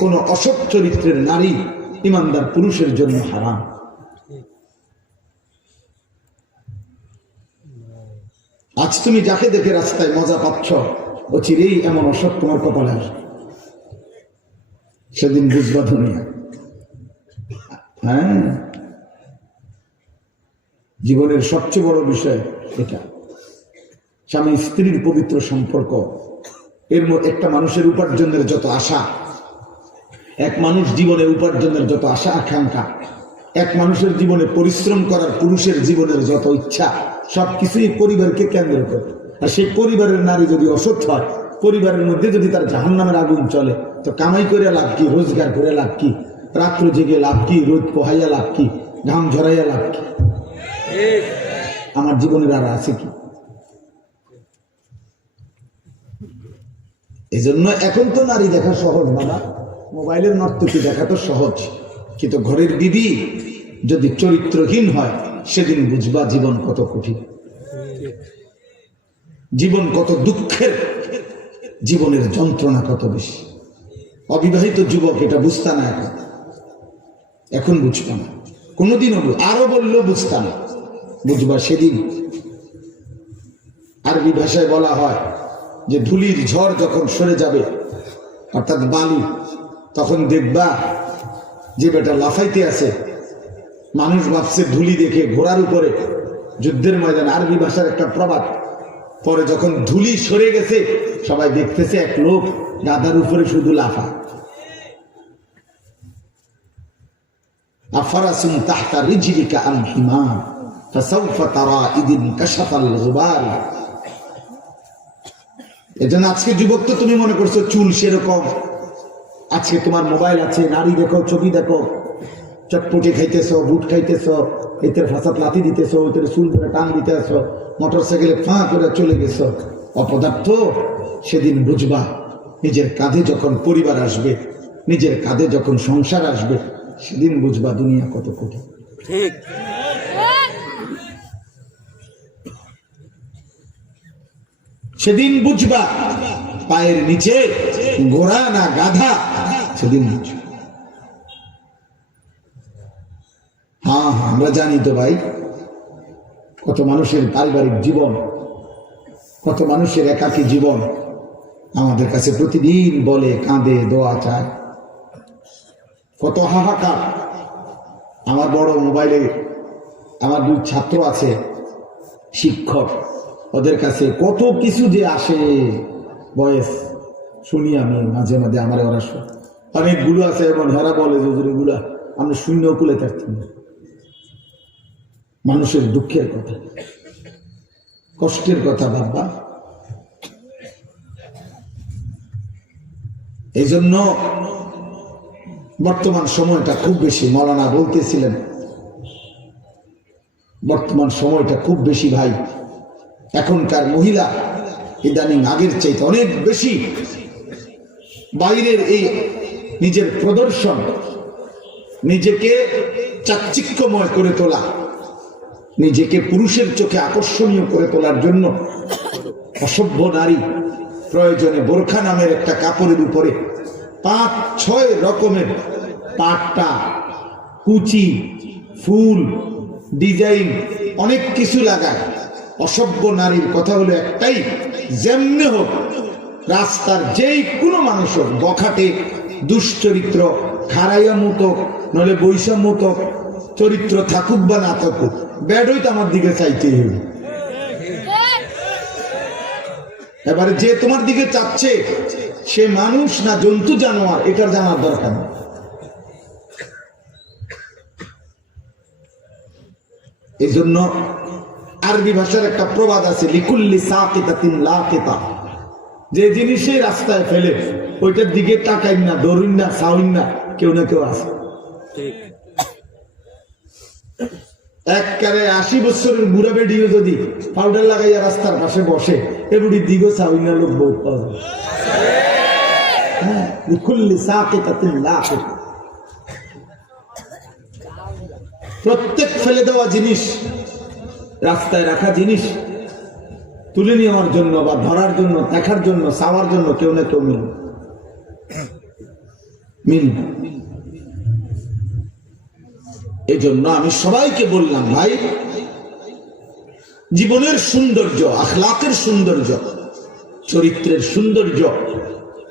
কোন অসৎ চরিত্রের নারী ইমানদার পুরুষের জন্য হারাম। আজ তুমি যাকে দেখে রাস্তায় মজা পাচ্ছ, ও চিরেই এমন অসৎ তোমার কপালে আসবে, সেদিন বুঝবা দুনিয়া। হ্যাঁ, জীবনের সবচেয়ে বড় বিষয় এটা, স্বামী স্ত্রীর পবিত্র সম্পর্ক। এর একটা মানুষের উপার্জনের যত আশা, এক মানুষ জীবনে উপার্জনের যত আশা আকাঙ্ক্ষা, এক মানুষের জীবনে পরিশ্রম করার পুরুষের জীবনের যত ইচ্ছা, সবকিছুই পরিবারকে কেন্দ্র করে। আর সেই পরিবারের নারী যদি অসৎ হয়, পরিবারের মধ্যে যদি তার জাহান্নামের আগুন চলে, তো কামাই করে লাভ কি, রোজগার করে লাভ কি, রাত্র জেগে লাভ কি, রোদ পোহাইয়া লাভ কি, ঘাম ঝরাইয়া লাভ কি? আমার জীবনের আর আছে কি? এই জন্য এখন তো নারী দেখা সহজ বাবা, মোবাইলের নর্তকী দেখা তো সহজ, কিন্তু ঘরের বিবি যদি চরিত্রহীন হয়, সেদিন বুঝবা জীবন কত কঠিন, জীবন কত দুঃখের, জীবনের যন্ত্রণা কত বেশি। অবিবাহিত যুবক এটা বুঝতা না, এখন বুঝবা না, কোনোদিনও আরো বললেও বুঝতা না, বুঝবা সেদিন। আরবি ভাষায় বলা হয় যে ধুলির ঝড় যখন সরে যাবে, অর্থাৎ বালু, তখন দেখবা যে বেটা লাফাইতে আছে, মানুষ ভাবছে ধুলি দেখে ঘোড়ার উপরে যুদ্ধের ময়দান। আরবি ভাষার একটা প্রবাদ, পরে যখন ধুলি সরে গেছে, সবাই দেখতেছে এক লোক গাধার উপরে শুধু লাফা। আফারাসুন তাহতা রিজলিকা আম হিমার ফাসাউফা তারা ইদিন কাশাফাল গুবার। এজন্য আজকে যুবক তো তুমি মনে করছো চুল সেরকম, আজকে তোমার মোবাইল আছে, নারী দেখো, ছবি দেখো, চটপটি খাইতেছো, বুট খাইতেছো, এতে ফাঁসাত লাথি দিতেছো, ওইতে চুল ধরে টান দিতে আসো, মোটর সাইকেলে ফাঁ করে চলে গেছো, অপদার্থ। সেদিন বুঝবা নিজের কাঁধে যখন পরিবার আসবে, নিজের কাঁধে যখন সংসার আসবে, সেদিন বুঝবা দুনিয়া কত কঠিন। ঠিক, সেদিন বুঝবা পায়ের নিচে ঘোড়া না গাধা, সেদিন বুঝবা। হ্যাঁ হ্যাঁ, আমরা জানি তো ভাই, কত মানুষের পারিবারিক জীবন, কত মানুষের একাকী জীবন আমাদের কাছে প্রতিদিন বলে, কাঁদে, দোয়া চায়, কত হাহাকার। আমার বড় মোবাইলে আমার 2 ছাত্র আছে, শিক্ষক, ওদের কাছে কত কিছু যে আসে, বয়স শুনি আমি মাঝে মাঝে, আমার ওরা অনেকগুলো আছে, এবং হেরা বলে যে এগুলা আমরা শূন্য কুলে থাকতাম না। মানুষের দুঃখের কথা, কষ্টের কথা ভাববা। এই জন্য বর্তমান সময়টা খুব বেশি, মৌলানা বলতেছিলেন, বর্তমান সময়টা খুব বেশি ভাই। এখনকার মহিলা ইদানিং আগের চাইতে অনেক বেশি বাইরের এই নিজের প্রদর্শন, নিজেকে চাকচিক্যময় করে তোলা, নিজেকে পুরুষের চোখে আকর্ষণীয় করে তোলার জন্য অসভ্য নারী প্রয়োজনে বোরখা নামের একটা কাপড়ের উপরে 5-6 রকমের পাট্টা, কুচি, ফুল, ডিজাইন, অনেক কিছু লাগায়। অসভ্য নারীর কথা হলো একটাই, যেমনে হোক রাস্তার যেই কোনো মানুষ হোক, বখাটে, দুশ্চরিত্র, খারাইয়া মতো, নলে বৈষম্য মতো চরিত্র থাকুক বা না থাকুক, ব্যাডই তো আমার দিকে চাইতেই হবে। এবারে যে তোমার দিকে চাচ্ছে সে মানুষ না জন্তু জানোয়ার, এটার জানার দরকার নেই। এই জন্য আরবি ভাষার একটা প্রবাদ আছে, লিকুল্লি সাকিতাতিন লাকিতা, যে জিনিসে রাস্তায় ফেলে ওইটার দিকে তাকাই না, দৌড়িন না, সাউইন না, কেউ না কেউ আছে। একবারে 80 বছরের বুড়া বেডিও যদি পাউডার লাগাইয়া রাস্তার পাশে বসে, এ বুড়ির দিকেও সাউইন না লোক বহুত পাওয়া যায়। হ্যাঁ, লিকুল্লি সাকিতাতিন লাকিতা, প্রত্যেক ফেলে দেওয়া জিনিস, রাস্তায় রাখা জিনিস তুলে নেওয়ার জন্য বা ধরার জন্য, দেখার জন্য, চাওয়ার জন্য কেউ না কেউ মিলবে। মিল। এই জন্য আমি সবাইকে বললাম, ভাই, জীবনের সৌন্দর্য, আখলাকের সৌন্দর্য, চরিত্রের সৌন্দর্য,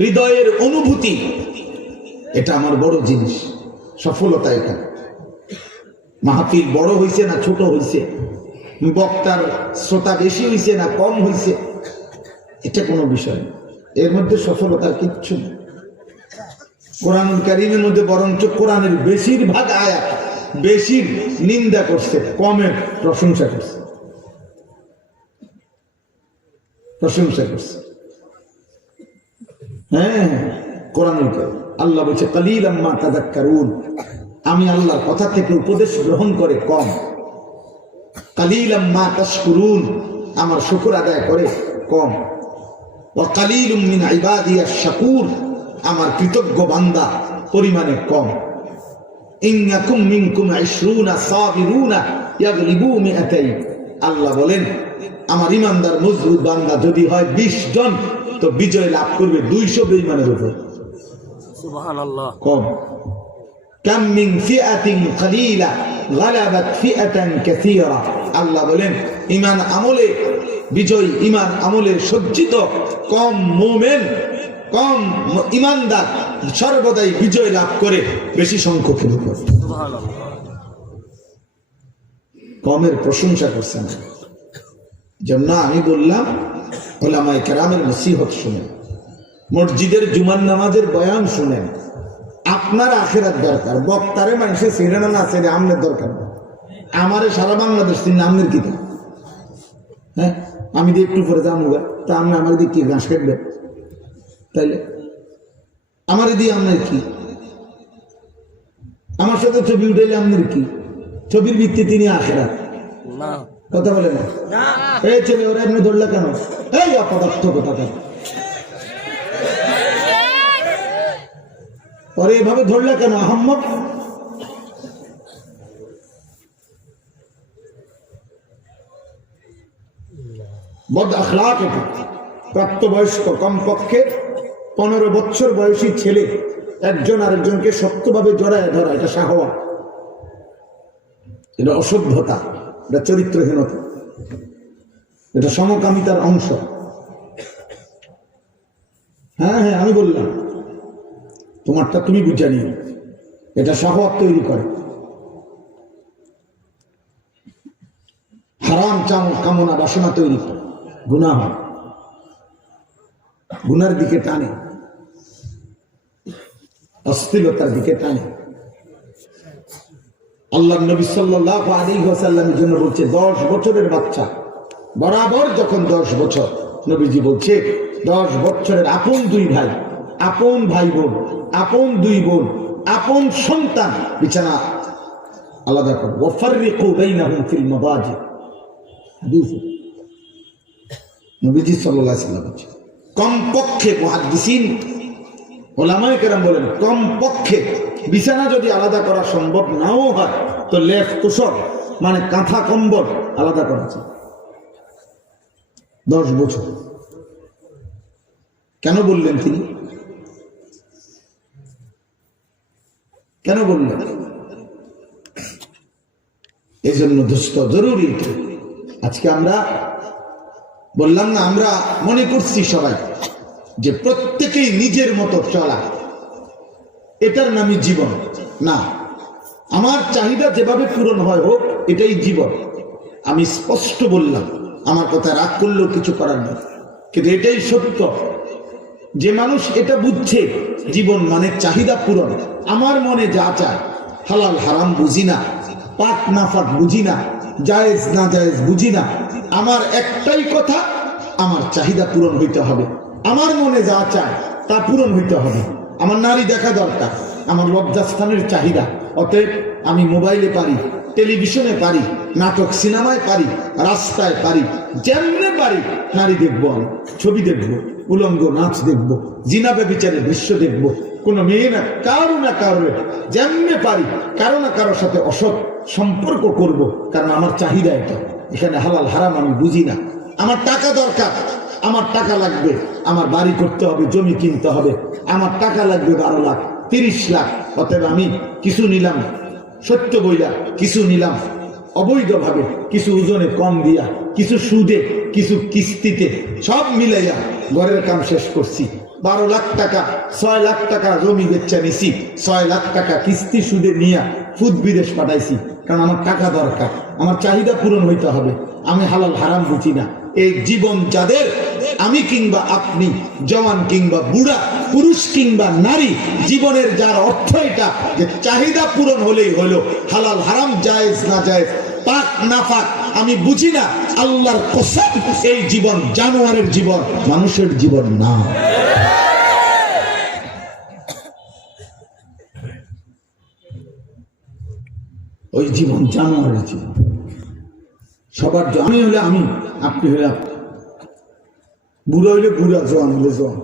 হৃদয়ের অনুভূতি, এটা আমার বড় জিনিস। সফলতা এটা। মাহফিল বড় হইছে না ছোট হইছে, বক্তার শ্রোতা বেশি হইছে না কম হইছে, এটা কোনো বিষয় না। এর মধ্যে সফলতার কিচ্ছু নেই। কোরআনুল কারীমের মধ্যে বরঞ্চ কোরআনের বেশিরভাগ আয়াত বেশির নিন্দা করছে, কমের প্রশংসা করছে, প্রশংসা করছে। হ্যাঁ, কোরআনুল কারীম আল্লাহ বলছে কালিলাম মা তাযাক্কারুন, আমি আল্লাহর কথা থেকে উপদেশ গ্রহণ করে কম। কালিলাম মা তাশকুরুন, আমার শুকর আদায় করে কম। ওয়া কালিলুম মিন ইবাদিয়াশ শাকুর, আমার কৃতজ্ঞ বান্দা পরিমাণে কম। ইন্নাকুম মিনকুম 20 সাবিরুনা ইয়াগলিবু মিআতাইন, আল্লাহ বলেন আমার ইমানদার মজবুত বান্দা যদি হয় 20 জন, তো বিজয় লাভ করবে 200 বেঈমানের উপর। সুবহানাল্লাহ। কম। কাম মিন ফিআতিন কালিলা গালাবাত ফিআতান কাসীরা, আল্লাহ বলেন ঈমান আমলে বিজয়, ঈমান আমলে সজ্জিত কম মুমিন, কম ঈমানদার সর্বদাই বিজয় লাভ করে বেশি সংখ্যকের উপর। সুবহানাল্লাহ। কমের প্রশংসা করছেন। জন্য আমি বললাম উলামায়ে কেরামের নসিহত শুনেন, মসজিদের জুমার নামাজের বয়ান শুনেন। আপনার আখিরাত দরকার, বক্তারে মানুষের সিনেমা না আছে আমনের দরকার। আমারে সারা বাংলাদেশ চিনে, আমনের কি? হ্যাঁ, আমি দিয়ে একটু পরে যাবো, তা আপনি আমার দিয়ে কি ঘাস কাটবে? তাইলে আমার দিয়ে আপনার কি? আমার সাথে ছবি উঠাইলে আপনার কি? ছবির ভিত্তি তিনি আখিরাত কথা বলে না। এই ছেলে ওরা এমনি ধরলে কেন? এই অপদার্থ কথা কেন পরে এভাবে ধরলে কেন? আহম্মদ বদ আখলাক। এটা প্রাপ্তবয়স্ক কমপক্ষে 15 বছর বয়সী ছেলে একজন আরেকজনকে শক্তভাবে জড়ায় ধরা, এটা শাহওয়াত, এটা অসভ্যতা, এটা চরিত্রহীনতা, এটা সমকামিতার অংশ। হ্যাঁ হ্যাঁ, আমি বললাম তোমারটা তুমি বুঝে নিও, এটা শাহওয়াত তৈরি করে, হারাম কামনা বাসনা তৈরি করে, গুনাহ হয়, গুনার দিকে টানে, অশ্লীলতার দিকে টানে। আল্লাহ নবী সাল্লাল্লাহু আলাইহি ওয়াসাল্লামের জন্য বলছে 10 বছরের বাচ্চা বরাবর যখন 10 বছর, নবীজি বলছে 10 বছরের আপন 2 ভাই, আপন ভাই বোন, আপন 2 বোন, আপন সন্তান বিছানা আলাদা করো। ওয়াফাররিকু বাইনাহুম ফিল মাদাজি, হাদিস নবীজি সাল্লাল্লাহু আলাইহি ওয়াসাল্লাম বলছে। কমপক্ষে মুহাদ্দিসিন ওলামায়ে কেরাম বলেন কমপক্ষে বিছানা যদি আলাদা করা সম্ভব নাও হয়, তো লেফ তোষক মানে কাঁথা কম্বল আলাদা করা আছে। 10 বছর কেন বললেন তিনি? কেন বললেন? এই জন্য দোস্ত জরুরি। আজকে আমরা বললাম না, আমরা মনে করছি সবাই যে প্রত্যেকেই নিজের মতো চলা, এটার নামই জীবন না। আমার চাহিদা যেভাবে পূরণ হয় হোক, এটাই জীবন। আমি স্পষ্ট বললাম, আমার কথা রাগ করলেও কিছু করার নেই, কিন্তু এটাই সত্য। যে মানুষ এটা বুঝছে জীবন মানে চাহিদা পূরণ, আমার মনে যা চায়, হালাল হারাম বুঝি না, পাক না ফাক বুঝি না, জায়েজ না জায়েজ বুঝি না, আমার একটাই কথা, আমার চাহিদা পূরণ হইতে হবে। আমার মনে যা চায় তা পূরণ হইতে হবে। আমার নারী দেখা দরকার, আমার লজ্জাস্থানের চাহিদা। অতএব আমি মোবাইলে পারি, টেলিভিশনে পারি, নাটক সিনেমায় পারি, রাস্তায় পারি, যেমনে পারি নারী দেখবো, আমি ছবি দেখবো, উলঙ্গ নাচ দেখবো, জিনা ব্যভিচারের দৃশ্য দেখবো। কোনো মেয়ে না কারো যেমনে পারি কারো না কারোর সাথে অসৎ সম্পর্ক করব, কারণ আমার চাহিদা এটা। এখানে হালাল হারাম আমি বুঝি না। আমার টাকা দরকার, আমার টাকা লাগবে, আমার বাড়ি করতে হবে, জমি কিনতে হবে, আমার টাকা লাগবে 12 লাখ, 30 লাখ। অতএব আমি কিছু নিলাম সত্য বইলা, কিছু নিলাম অবৈধভাবে, কিছু ওজনে কম দিয়া, কিছু সুদে, কিছু কিস্তিতে, সব মিলাইয়া ঘরের কাম শেষ করছি। 12 লাখ টাকা, 6 লাখ টাকা জমি বেচা নিছি, 6 লাখ টাকা কিস্তি সুদে নিয়ে ফুদ বিদেশ পাঠাইছি। কারণ আমার টাকা দরকার, আমার চাহিদা পূরণ হইতে হবে। আমি হালাল হারাম বুঝি না। এই জীবন যাদের, আমি কিংবা আপনি, জওয়ান কিংবা বুড়া, পুরুষ কিংবা নারী, জীবনের যার অর্থ এটা যে চাহিদা পূরণ হলেই হলো, হালাল হারাম জায়েজ না জায়েজ, পাক না পাক আমি বুঝি না। আল্লাহর কসম, এই জীবন জানোয়ারের জীবন, মানুষের জীবন না। ওই জীবন জানোয়ারের জীবন। সবার, আমি হলে আমি, আপনি হলে আপনি, বুড়া হইলে বুড়া, জোয়ান হলে জোয়ান।